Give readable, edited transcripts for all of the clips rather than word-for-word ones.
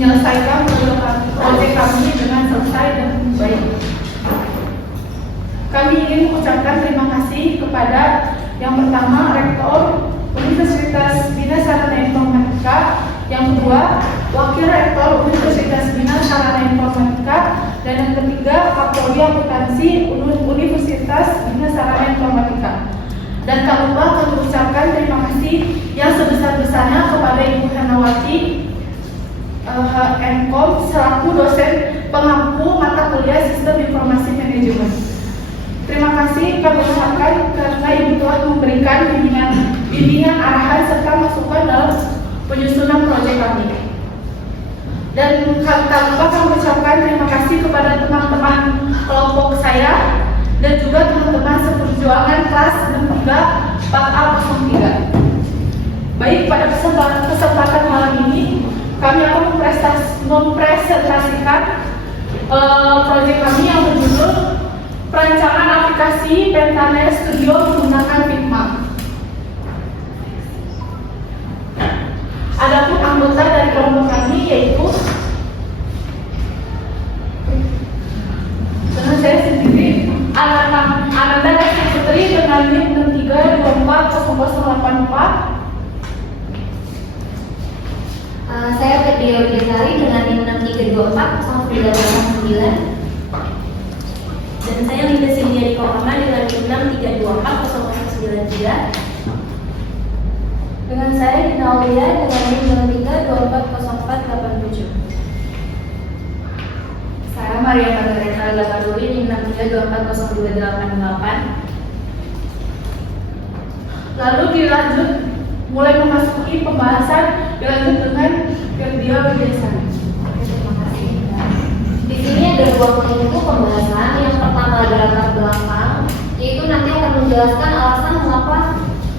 menyelesaikan proyek kami dengan selesai dan baik. Kami ingin mengucapkan terima kasih kepada yang pertama Rektor Universitas Bina Sarana Informatika, yang kedua Wakil Rektor Universitas Bina Sarana Informatika, dan yang ketiga Kapolri Akuntansi Universitas Bina Sarana Informatika. Dan tak lupa kami ucapkan terima kasih yang sebesar-besarnya kepada Ibu Hernawati HMKOM selaku dosen pengampu mata kuliah Sistem Informasi Manajemen. Terima kasih kami ucapkan karena Ibu telah memberikan bimbingan arahan serta masukan dalam penyusunan proyek kami. Dan tak lupa kami ucapkan terima kasih kepada teman-teman kelompok saya dan juga teman-teman seperjuangan kelas 63 4A03. Baik, pada kesempatan malam ini kami akan mempresentasikan proyek kami yang berjudul Perancangan Aplikasi Pentanet Studio menggunakan Figma. Adapun anggota dari kelompok kami yaitu dengan saya sendiri, Ananda Resti Putri dengan NIM 63240084. Saya Fedia Widyasari dengan NIM 63240989. Dan saya Linda Sindiari Kohama dengan NIM 63240093. Dengan saya Dina Aulia dengan NIM 63240487. Saya Maria Margareta Lamaduri NIM 63240288. Lalu dilanjut mulai memasuki pembahasan dilanjut dengan Fedia Widyasari. Terima kasih. Di sini ada dua kelompok pembahasan. Yang pertama adalah latar belakang, yaitu nanti akan menjelaskan alasan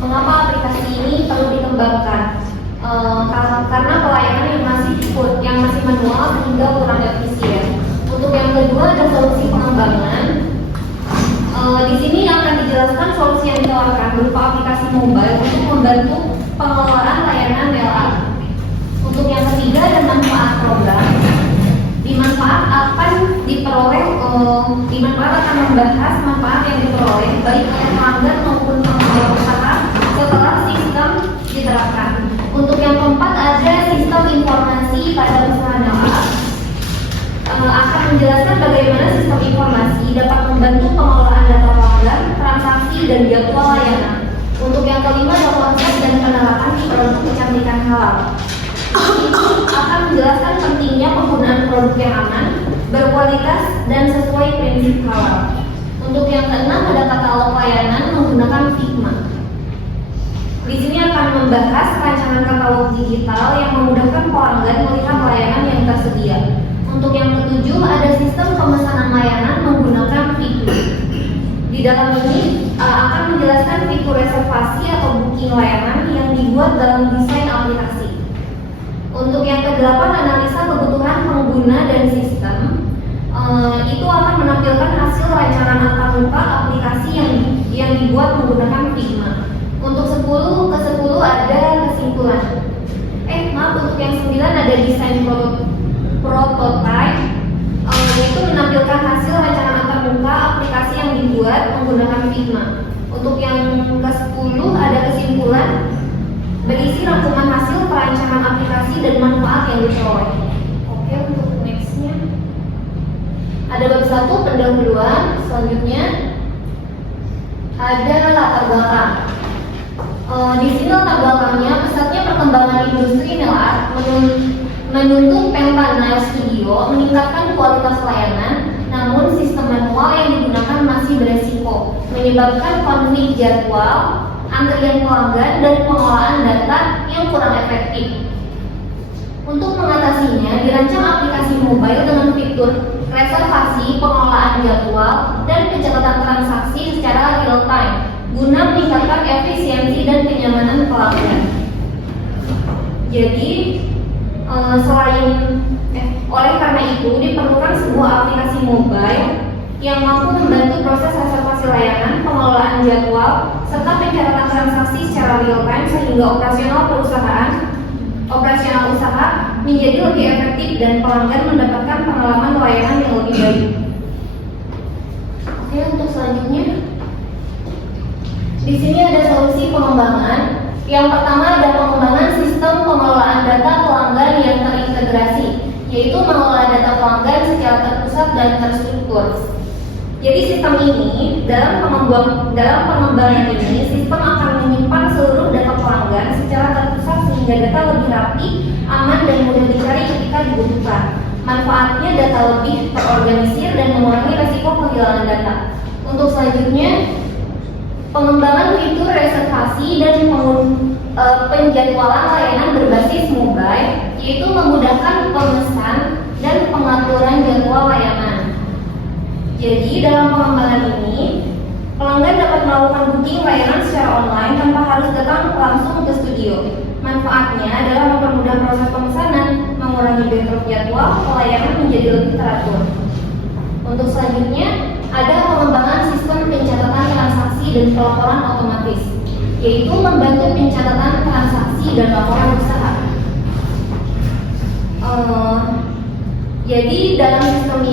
mengapa aplikasi ini perlu dikembangkan. Karena pelayanan yang masih manual sehingga kurang efisien. Untuk yang kedua ada solusi pengembangan. Di sini akan dijelaskan solusi yang ditawarkan berupa aplikasi mobile untuk membantu pengelolaan layanan LA. Untuk yang ketiga ada manfaat program. Dimanfaat akan membahas manfaat yang diperoleh baik oleh pelanggan maupun pengelola usaha setelah sistem diterapkan. Untuk yang keempat ada sistem informasi pada usaha LA. Akan menjelaskan bagaimana sistem informasi dapat membantu pengelolaan data pelanggan, transaksi, dan jadwal layanan. Untuk yang kelima ada konsep dan penerapan produk kecantikan halal. Akan menjelaskan pentingnya penggunaan produk yang aman, berkualitas, dan sesuai prinsip halal. Untuk yang keenam ada katalog layanan menggunakan Figma. Di sini akan membahas rancangan katalog digital yang memudahkan pelanggan melihat layanan yang tersedia. Untuk yang ketujuh ada sistem pemesanan layanan menggunakan Figma. Di dalam ini akan menjelaskan fitur reservasi atau booking layanan yang dibuat dalam desain aplikasi. Untuk yang kedelapan analisa kebutuhan pengguna dan sistem. Itu akan menampilkan hasil rancangan antarmuka aplikasi yang dibuat menggunakan Figma. Untuk 10 ada kesimpulan. Untuk yang 9 ada desain prototype, yaitu menampilkan hasil rancangan antarmuka aplikasi yang dibuat menggunakan Figma. Untuk yang ke-10 ada kesimpulan, berisi rangkuman hasil perancangan aplikasi dan manfaat yang diperoleh. Oke, untuk nextnya ada bab 1 pendahuluan. Selanjutnya ada latar belakang. Di sini latar belakangnya pesatnya perkembangan industri nail art menuntut Pentanet Studio meningkatkan kualitas layanan, namun sistem manual yang digunakan masih beresiko menyebabkan konflik jadwal, antrian pelanggan, dan pengelolaan data yang kurang efektif. Untuk mengatasinya, dirancang aplikasi mobile dengan fitur reservasi, pengelolaan jadwal, dan pencatatan transaksi secara real time guna meningkatkan efisiensi dan kenyamanan pelanggan. Jadi, oleh karena itu diperlukan sebuah aplikasi mobile yang mampu membantu proses reservasi layanan, pengelolaan jadwal, serta pencatatan transaksi secara real time sehingga operasional usaha menjadi lebih efektif dan pelanggan mendapatkan pengalaman layanan yang lebih baik. Oke, untuk selanjutnya di sini ada solusi pengembangan. Yang pertama ada pengembangan sistem pengelolaan data pelanggan yang terintegrasi, yaitu mengelola data pelanggan secara terpusat dan terstruktur. Jadi sistem ini dalam pengembangan ini sistem akan menyimpan seluruh data pelanggan secara terpusat sehingga data lebih rapi, aman dan mudah dicari ketika dibutuhkan. Manfaatnya data lebih terorganisir dan mengurangi risiko kehilangan data. Untuk selanjutnya pengembangan fitur reservasi dan penjadwalan layanan berbasis mobile, yaitu memudahkan pemesan dan pengaturan jadwal layanan. Jadi dalam pengembangan ini, pelanggan dapat melakukan booking layanan secara online tanpa harus datang langsung ke studio. Manfaatnya adalah mempermudah proses pemesanan, mengurangi bentrok jadwal, pelayanan menjadi lebih teratur. Untuk selanjutnya, ada pengembangan sistem pencatatan transaksi dan pelaporan otomatis, yaitu membantu pencatatan transaksi dan laporan usaha. Jadi dalam sistem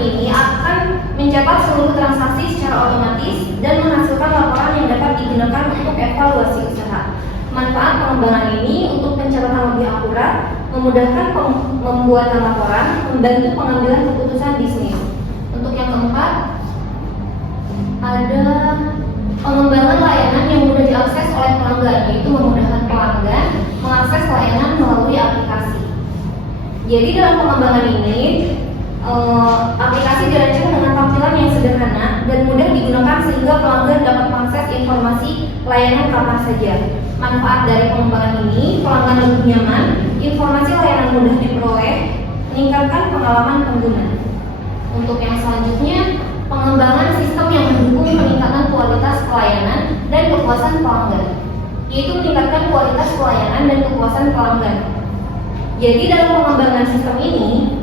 ini akan mencatat seluruh transaksi secara otomatis dan menghasilkan laporan yang dapat digunakan untuk evaluasi usaha. Manfaat pengembangan ini untuk pencatatan lebih akurat, memudahkan pembuatan laporan, membantu pengambilan keputusan bisnis. Untuk yang keempat, ada pengembangan layanan yang mudah diakses oleh pelanggan, yaitu memudahkan pelanggan mengakses layanan melalui aplikasi. Jadi dalam pengembangan ini, aplikasi dirancang dengan tampilan yang sederhana dan mudah digunakan sehingga pelanggan dapat mengakses informasi layanan kapan saja. Manfaat dari pengembangan ini, pelanggan lebih nyaman, informasi layanan mudah diperoleh, meningkatkan pengalaman pengguna. Untuk yang selanjutnya, pengembangan sistem yang mendukung peningkatan kualitas pelayanan dan kepuasan pelanggan, yaitu meningkatkan kualitas pelayanan dan kepuasan pelanggan. Jadi dalam pengembangan sistem ini,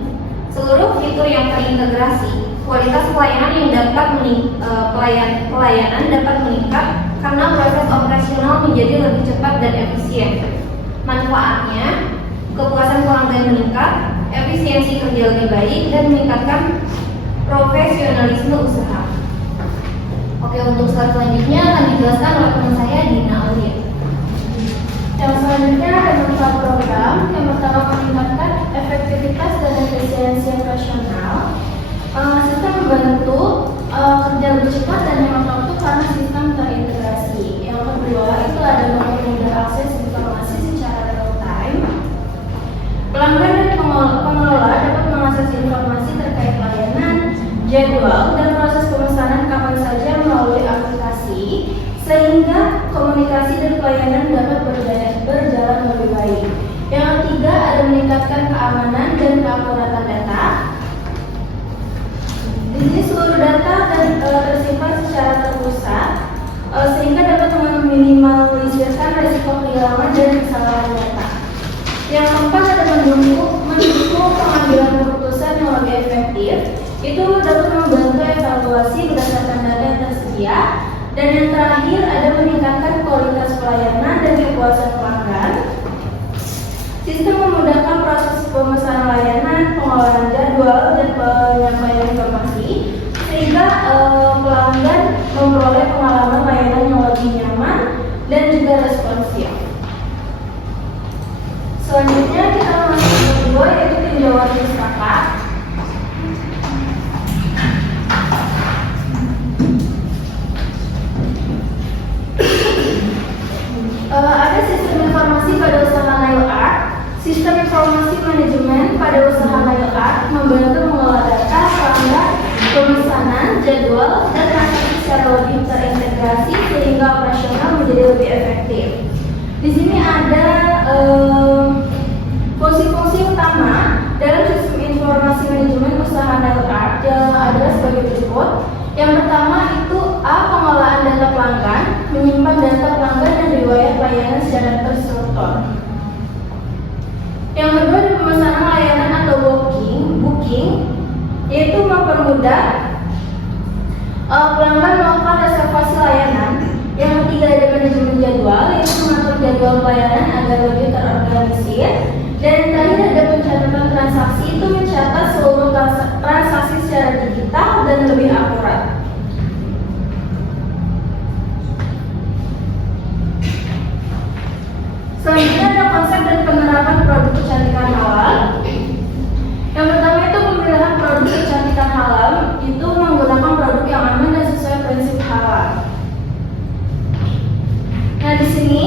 seluruh fitur yang terintegrasi, kualitas pelayanan yang dapat pelayanan dapat meningkat karena proses operasional menjadi lebih cepat dan efisien. Manfaatnya, kepuasan pelanggan meningkat, efisiensi kerja lebih baik, dan meningkatkan profesionalisme usaha. Oke, untuk slide selanjutnya akan dijelaskan oleh teman saya Dina Aulia. Yang selanjutnya ada manfaat program. Yang pertama meningkatkan efektivitas dan efisiensi operasional. Sistem membantu kerja lebih cepat dan hemat waktu karena sistem terintegrasi. Yang kedua itu ada mempermudah akses informasi secara real time. Pelanggan dan pengelola dapat mengakses informasi terkait layanan, jadwal, dan proses pemesanan kapan saja melalui aplikasi, sehingga komunikasi dan pelayanan dapat berjalan lebih baik. Yang ketiga ada meningkatkan keamanan dan keakuratan data. Di sini seluruh data tersimpan secara terpusat, sehingga dapat meminimalisirkan risiko kehilangan dan kesalahan data. Yang keempat ada mendukung pengambilan keputusan yang lebih efektif. Itu dapat membantu evaluasi berdasarkan data yang tersedia. Dan yang terakhir ada meningkatkan kualitas pelayanan dan kepuasan pelanggan. Sistem memudahkan proses pemesanan layanan, pengolahan jadwal, dan penyampaian informasi, sehingga pelanggan memperoleh pengalaman layanan yang lebih nyaman dan juga responsif. Selanjutnya kita masuk ke kedua, yaitu tinjauan pustaka. Ada sistem informasi pada usaha Nail Art. Sistem informasi manajemen pada usaha Nail Art membantu mengelola data pelanggan, pemesanan, jadwal, dan transaksi secara lebih terintegrasi sehingga operasional menjadi lebih efektif. Di sini ada fungsi-fungsi utama dalam sistem informasi manajemen usaha Nail Art yang ada sebagai berikut. Yang pertama itu A. Pengelolaan data pelanggan, menyimpan data pelanggan dan riwayat layanan secara terstruktur. Yang kedua ada pemesanan layanan atau booking, yaitu mempermudah pelanggan melakukan reservasi layanan. Yang ketiga ada manajemen jadwal, yaitu mengatur jadwal pelayanan agar lebih terorganisir. login. Dan yang terakhir ada pencatatan transaksi, itu mencatat seluruh transaksi secara digital dan lebih akurat. Selanjutnya ada konsep dan penerapan produk kecantikan halal. Yang pertama itu pemilihan produk kecantikan halal itu menggunakan produk yang aman dan sesuai prinsip halal. Nah di sini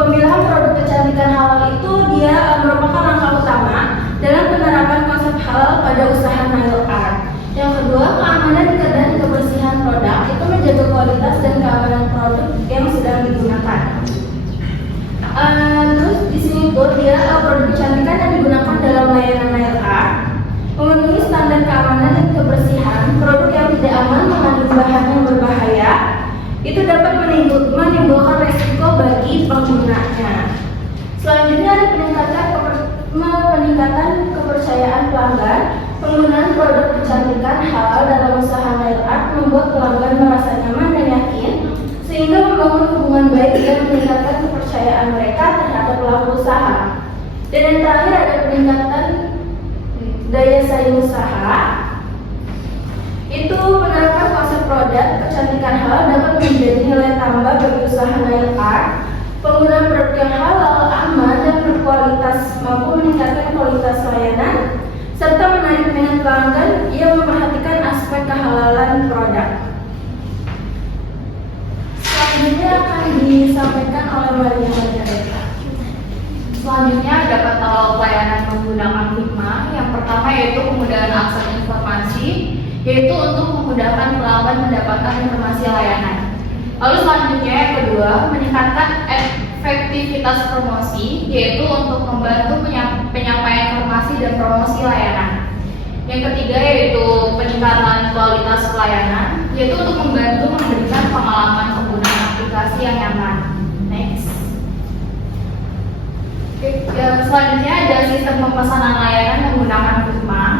pemilihan produk kecantikan halal itu dia merupakan langkah utama dalam penerapan konsep halal pada usaha nail art. Yang kedua, keamanan dan kebersihan produk itu menjaga kualitas dan keamanan produk yang sedang digunakan. Terus di sini tuh dia produk kecantikan yang digunakan dalam layanan nail art memenuhi standar keamanan dan kebersihan. Produk yang tidak aman mengandung bahan yang berbahaya itu dapat menimbulkan resiko bagi penggunanya. Selanjutnya ada peningkatan kepercayaan pelanggan. Penggunaan produk kecantikan halal dalam usaha nail art membuat pelanggan merasa nyaman dan yakin, sehingga membangun hubungan baik dan meningkatkan kepercayaan mereka terhadap pelaku usaha. Dan yang terakhir ada peningkatan daya saing usaha. Itu penerapan konsep produk kecantikan halal dapat menjadi nilai tambah bagi usaha nail art. Penggunaan produk yang halal, aman, dan berkualitas mampu meningkatkan kualitas layanan serta menarik minat pelanggan yang memperhatikan aspek kehalalan produk. Selanjutnya akan disampaikan oleh Maria Margareta. Selanjutnya ada katalog pelayanan menggunakan hikmah. Yang pertama yaitu kemudahan akses informasi, yaitu untuk memudahkan pelanggan mendapatkan informasi layanan. Lalu selanjutnya yang kedua, meningkatkan efektivitas promosi, yaitu untuk membantu penyampaian informasi dan promosi layanan. Yang ketiga yaitu peningkatan kualitas pelayanan, yaitu untuk membantu memberikan pengalaman penggunaan aplikasi yang nyaman. Next. Yang selanjutnya ada sistem pemesanan layanan menggunakan hikmah.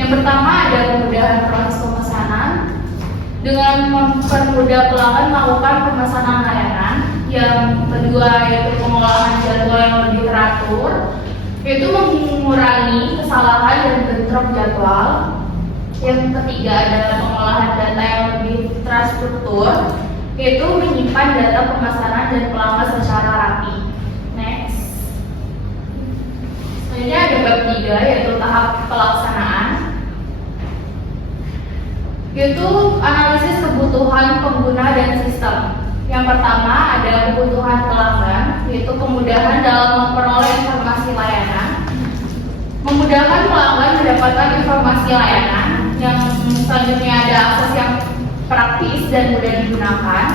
Yang pertama ada kemudahan proses pemesanan dengan mempermudah pelanggan melakukan pemesanan layanan. Yang kedua yaitu pengolahan jadwal yang lebih teratur, yaitu mengurangi kesalahan dan bentrok jadwal. Yang ketiga adalah pengolahan data yang lebih terstruktur, yaitu menyimpan data pemesanan dan pelanggan secara rapi. Next. Selanjutnya ada bab 3 yaitu tahap pelaksanaan, yaitu analisis kebutuhan pengguna dan sistem. Yang pertama ada kebutuhan pelanggan, yaitu kemudahan dalam memperoleh informasi layanan, memudahkan pelanggan mendapatkan informasi layanan. Yang selanjutnya ada akses yang praktis dan mudah digunakan,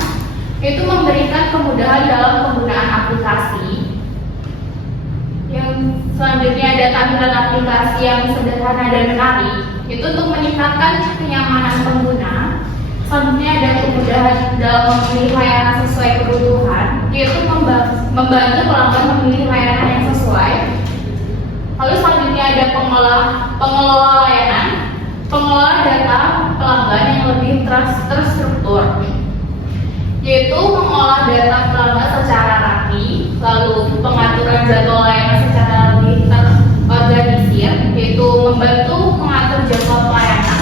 yaitu memberikan kemudahan dalam penggunaan aplikasi. Yang selanjutnya ada tampilan aplikasi yang sederhana dan menarik, itu untuk meningkatkan kenyamanan pengguna. Selanjutnya ada kemudahan dalam memilih layanan sesuai kebutuhan, yaitu membantu pelanggan memilih layanan yang sesuai. Lalu selanjutnya ada pengelola layanan, pengelola data pelanggan yang lebih terstruktur, yaitu mengolah data pelanggan secara rapi, lalu pengaturan jadwal layanan secara lebih terorganisir, yaitu membantu mengatur jadwal pelayanan.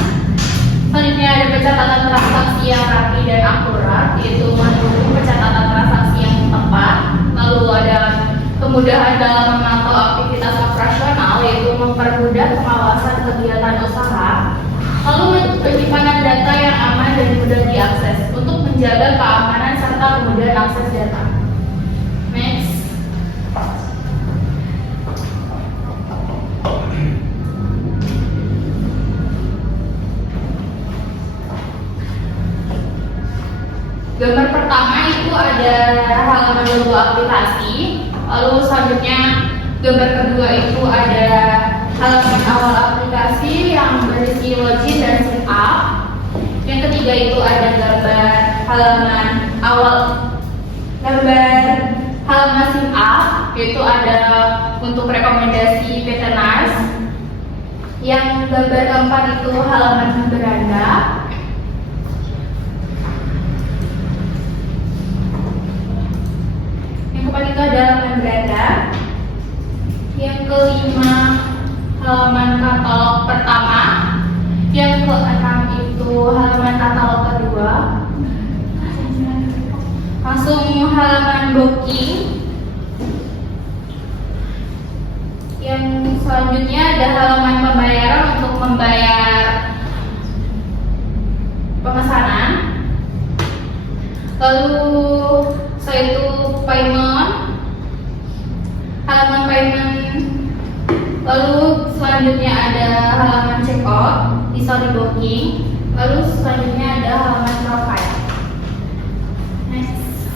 Selanjutnya ada pencatatan transaksi yang rapi dan akurat, yaitu mendukung pencatatan transaksi yang tepat. Lalu ada kemudahan dalam memantau aktivitas operasional, yaitu mempermudah pengawasan kegiatan usaha. Lalu penyimpanan data yang aman dan mudah diakses untuk menjaga keamanan serta kemudahan akses data. Next. Gambar pertama itu ada halaman logo aplikasi. Lalu selanjutnya gambar kedua itu ada halaman awal aplikasi yang berisi login dan sign up. Yang ketiga itu ada gambar halaman sign up, yaitu ada untuk rekomendasi veterinaris. Yang gambar keempat itu halaman beranda. Yang keempat itu adalah halaman beranda. halaman booking. Yang selanjutnya ada halaman pembayaran untuk membayar pemesanan. Lalu setelah itu payment, halaman payment. Lalu selanjutnya ada halaman checkout, history booking. Lalu selanjutnya ada halaman profile. Next.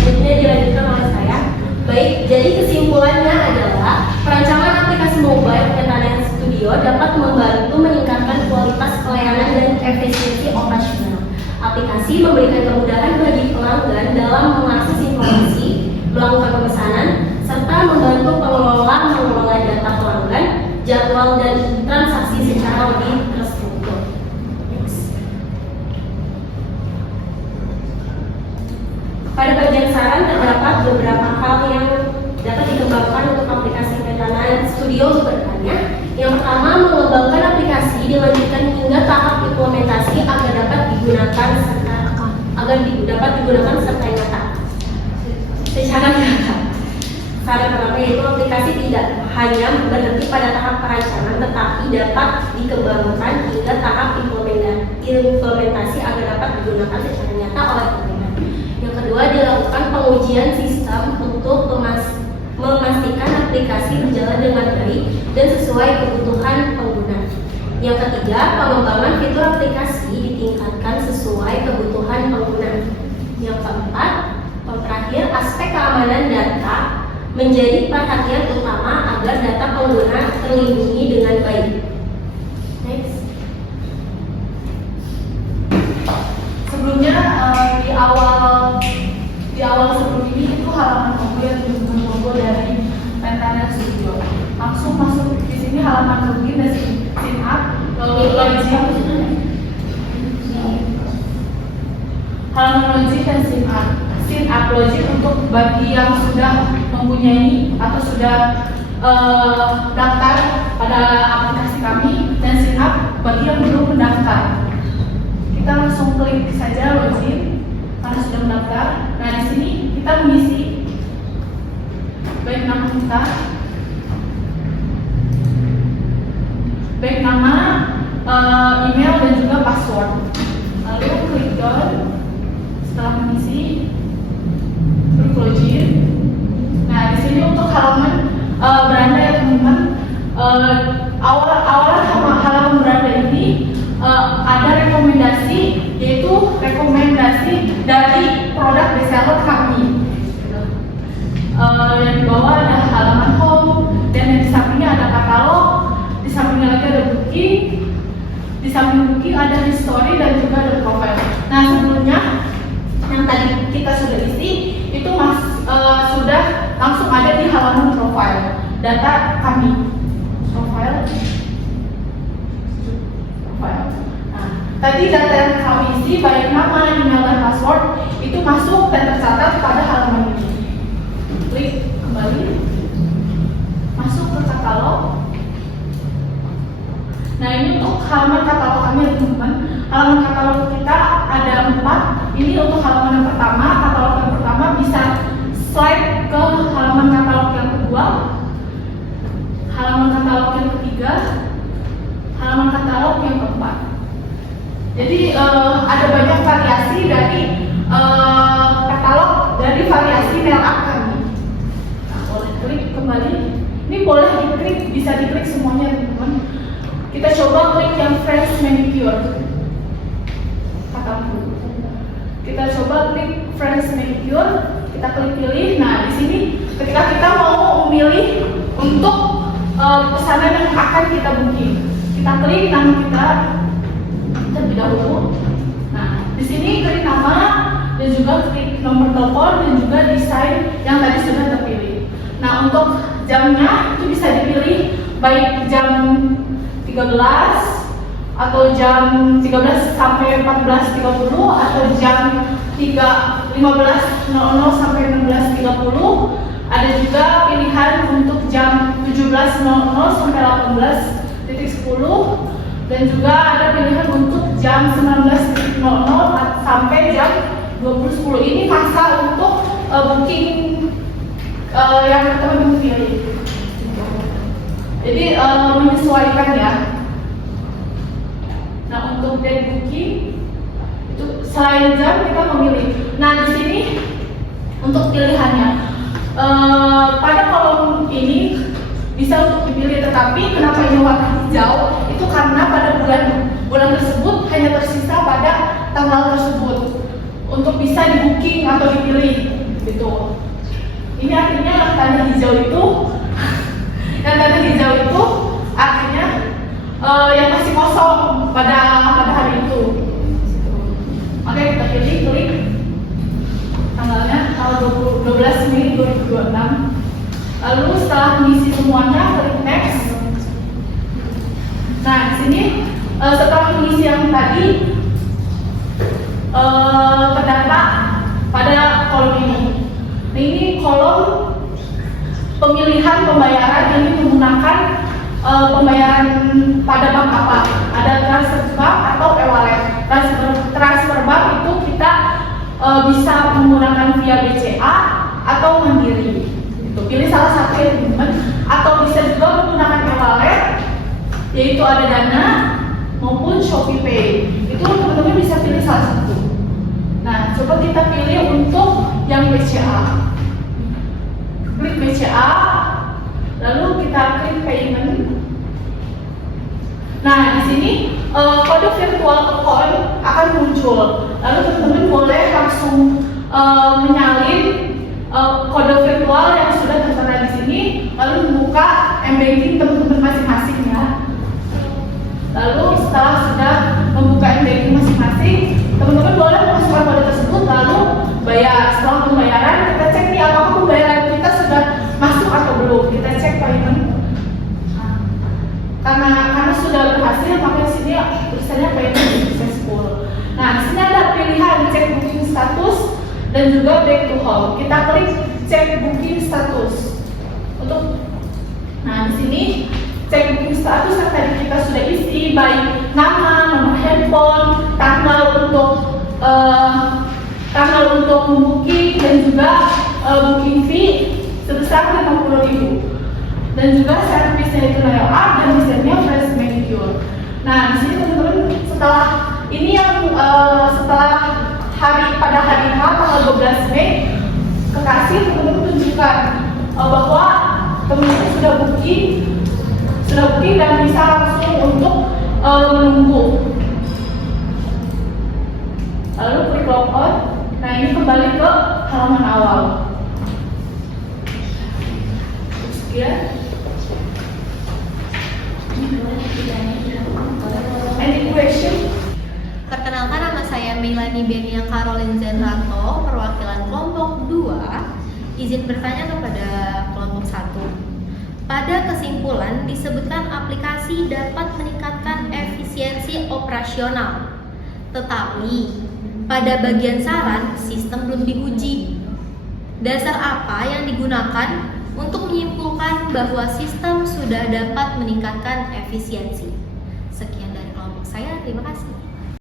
Selanjutnya dilanjutkan oleh saya. Baik, jadi kesimpulannya adalah perancangan aplikasi mobile Finance Studio dapat membantu meningkatkan kualitas pelayanan dan efisiensi operasional. Aplikasi memberikan kemudahan bagi pelanggan dalam mengakses informasi, melakukan pemesanan, serta membantu pengelola mengelola data pelanggan, jadwal dan transaksi secara lebih terstruktur. Pada bagian saran terdapat beberapa hal yang dapat dikembangkan untuk aplikasi Finance Studio berikutnya. Yang pertama, mengembangkan aplikasi dilanjutkan hingga tahap implementasi agar dapat digunakan serta nyata. Secara nyata. Saran pertama yaitu aplikasi tidak hanya berhenti pada tahap perancangan, tetapi dapat dikembangkan hingga tahap implementasi agar dapat digunakan secara nyata oleh pengguna. Yang kedua, dilakukan pengujian sistem untuk memastikan aplikasi berjalan dengan baik dan sesuai kebutuhan pengguna. Yang ketiga, pengembangan fitur aplikasi ditingkatkan sesuai kebutuhan pengguna. Yang keempat, terakhir, aspek keamanan data menjadi perhatian utama agar data pengguna terlindungi dengan baik. Next. Sebelumnya di awal sebelum ini itu halaman logo yang menunjukkan logo dari Finance Studio. Langsung masuk di sini halaman login dan sign up, lalu login, halaman login dan sign up login untuk bagi yang sudah mempunyai atau sudah daftar pada aplikasi kami, dan sign up bagi yang belum mendaftar. Kita langsung klik saja login karena sudah mendaftar. Nah, di sini kita mengisi baik nama kita, baik nama, email dan juga password. Lalu klik done. Setelah mengisi, klik login. Nah, di sini untuk halaman beranda ya teman-teman. Awal halaman beranda ini ada rekomendasi, yaitu rekomendasi dari produk reseller kami. Yang di bawah ada halaman home, dan yang di sampingnya ada katalog, di sampingnya lagi ada booking, di samping booking ada history dan juga ada profile. Nah, sebelumnya yang tadi kita sudah isi itu sudah langsung ada di halaman profile data kami. Profile. Nah, tadi data yang kami isi baik nama, email dan password itu masuk dan tercatat pada halaman ini. Klik kembali, masuk ke katalog. Nah, ini untuk halaman katalog kami ya teman-teman. Halaman katalog kita ada 4. Ini untuk halaman yang pertama. Katalog yang pertama bisa slide ke halaman katalog yang kedua, halaman katalog yang ketiga, halaman katalog yang keempat. Jadi ada banyak variasi dari katalog dari variasi mail app kami. Nah, boleh klik kembali. Ini boleh diklik, bisa diklik semuanya teman-teman. Kita coba klik yang fresh manicure. Kita coba klik fresh manicure. Kita klik pilih. Nah, di sini ketika kita mau memilih untuk pesanan yang akan kita booking, kita klik nama kita terlebih dahulu. Nah, di sini klik nama dan juga klik nomor telepon dan juga desain yang tadi sudah terpilih. Nah, untuk jamnya itu bisa dipilih baik jam 13 atau jam 13 sampai 14.30 atau jam 15.00 sampai 16.30. Ada juga pilihan untuk jam 17.00 sampai 18.10. Dan juga ada pilihan untuk jam 19.00 sampai jam 20.10. Ini masa untuk booking yang teman-teman pilih. Jadi menyesuaikan ya. Nah, untuk date booking itu selain jam kita memilih. Nah, di sini untuk pilihannya pada kolom ini bisa untuk dipilih, tetapi kenapa ini warna hijau? Itu karena pada bulan tersebut hanya tersisa pada tanggal tersebut untuk bisa di booking atau dipilih gitu. Ini artinya yang tanda hijau itu artinya yang masih kosong pada hari itu. Oke, kita pilih klik tanggalnya tanggal 12 Mei 2026. Lalu setelah mengisi semuanya klik next. Nah, di sini setelah mengisi yang tadi terdapat pada kolom ini. Nah, ini kolom pemilihan pembayaran yang menggunakan pembayaran pada bank apa? Ada transfer bank atau e-wallet. Transfer bank itu kita bisa menggunakan via BCA atau Mandiri. Itu pilih salah satu ya teman-teman. Atau bisa juga menggunakan e-wallet, yaitu ada Dana maupun Shopee Pay. Itu teman-teman bisa pilih salah satu. Nah, coba kita pilih untuk yang BCA. Klik BCA, lalu kita klik payment. Nah, di sini kode virtual account akan muncul. Lalu teman-teman boleh langsung menyalin kode virtual yang sudah tertera di sini, lalu membuka m-banking teman-teman masing-masing ya. Lalu setelah sudah membuka m-banking masing-masing, teman-teman boleh memasukkan kode tersebut lalu bayar. Setelah pembayaran kita cek nih apakah pembayaran kita sudah masuk atau belum. Kita cek payment. Karena sudah berhasil, maka di sini tulisannya payment successful. Nah, di sini ada pilihan cek booking status dan juga back to home. Kita klik cek booking status. Nah, di sini cek booking status yang tadi kita sudah isi, baik nama, nomor handphone, tanggal untuk membooking dan juga booking fee sebesar 50.000. Dan juga servisnya itu layout dan desainnya fresh manicure. Nah, di sini teman-teman setelah pada hari H tanggal 12 Mei kekasih teman-teman tunjukkan bahwa teman-teman sudah booking dan bisa langsung untuk menunggu. Lalu klik log out. Nah, ini kembali ke halaman awal. Sekian. Any question? Perkenalkan, nama saya Melanie Benia Caroline Zenrato, perwakilan kelompok 2. Izin bertanya kepada kelompok 1. Pada kesimpulan disebutkan aplikasi dapat meningkatkan efisiensi operasional. Tetapi pada bagian saran sistem belum diuji. Dasar apa yang digunakan untuk menyimpulkan bahwa sistem sudah dapat meningkatkan efisiensi? Sekian dari kelompok saya, terima kasih.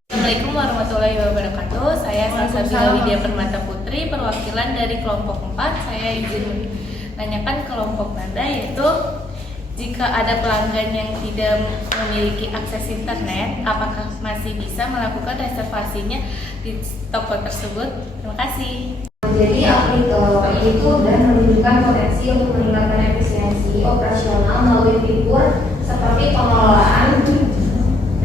Assalamualaikum warahmatullahi wabarakatuh. Saya Salsabila Widya Permata Putri, perwakilan dari kelompok 4. Saya izin menanyakan kelompok Anda, yaitu jika ada pelanggan yang tidak memiliki akses internet, apakah masih bisa melakukan reservasinya di toko tersebut? Terima kasih. Jadi aplikasi itu sudah menunjukkan potensi untuk meningkatkan efisiensi operasional melalui fitur seperti pengelolaan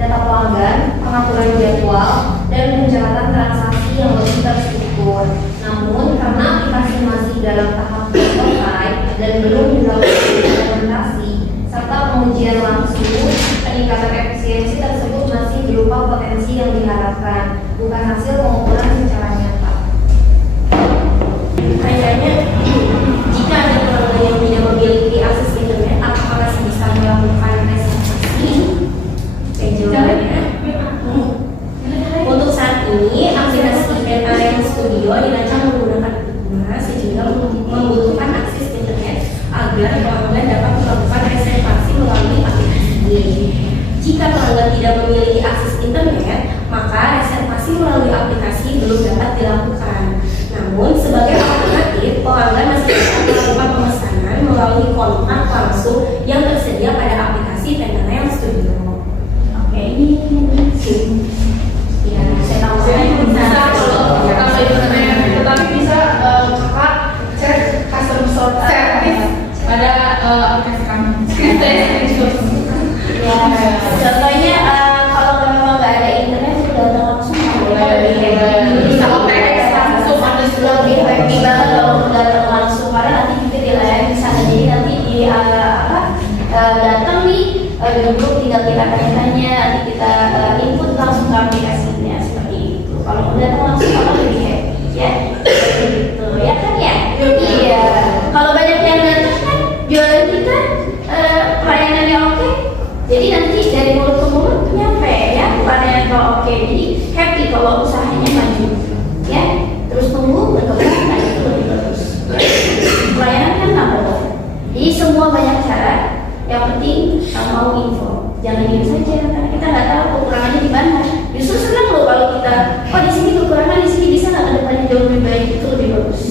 data pelanggan, pengaturan jadwal, dan pencatatan transaksi yang lebih terstruktur. Namun karena aplikasi masih dalam tahap prototype dan belum dilakukan implementasi serta pengujian langsung, peningkatan efisiensi tersebut masih berupa potensi yang diharapkan, bukan hasil pengukuran secara nyata. Kayaknya jika ada pelanggan yang tidak memiliki akses internet, apakah masih bisa melakukan reservasi? Jawabannya, untuk saat ini aplikasi PTN Studio dirancang menggunakan Figma sehingga membutuhkan akses internet agar pelanggan dapat melakukan reservasi melalui aplikasi ini. Jika pelanggan tidak Namun, sebagai alternatif, pelanggan masih bisa melakukan pemesanan melalui kontak langsung yang tersedia pada aplikasi Pentanel Studio. Oke, ini ya, saya tahu Bisa kalau internet, tetapi bisa kakak cek customer service pada aplikasi kami. Ya, contohnya kalau memang nggak ada internet itu datang langsung Bisa OPX langsung ada lebih happy banget kalau datang langsung karena nanti juga dilayani di sana, jadi nanti di datang nih duduk tinggal kita tanya-tanya, nanti kita input langsung ke aplikasinya seperti itu. Kalau datang langsung kalau lebih happy ya, gitu ya kan ya. Iya. Kalau banyak yang datang kan jualan kita pelayanannya oke. Jadi nanti dari mulut ke mulut nyampe ya, pelayanan kalau oke. Jadi happy kalau usahanya maju ya. Terus tunggu berkembang, nah itu lebih bagus. Pelayanan kan tambah. Jadi semua banyak cara. Yang penting mau info. Jangan diem saja karena kita nggak tahu kekurangannya di mana. Justru senang loh kalau kita, oh di sini kekurangan, di sini bisa nggak ke depannya jauh lebih baik, itu lebih bagus.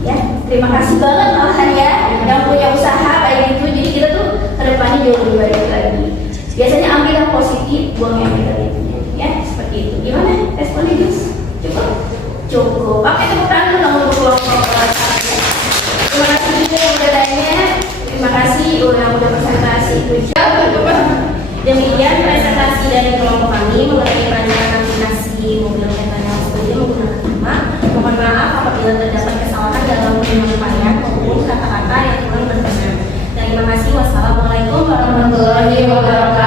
Ya, terima kasih banget malahan ya yang punya usaha kayak gitu. Jadi kita tuh ke depannya jauh lebih baik lagi. Biasanya ambil yang positif, buang yang negatifnya. Ya, seperti itu. Gimana? Responnya guys? Cukup? Cukup. Pakai tepuk tangan dong untuk kelompok. Terima kasih juga yang udah tanya. Terima kasih udah presentasi itu. Demikian presentasi dari kelompok kami mengenai perancangan aplikasi mobil Pentanel Studio menggunakan tema. Mohon maaf apabila terdapat kesalahan dalam penyampaian maupun kata-kata yang kurang berkenan. Terima kasih. Wassalamualaikum warahmatullahi wabarakatuh.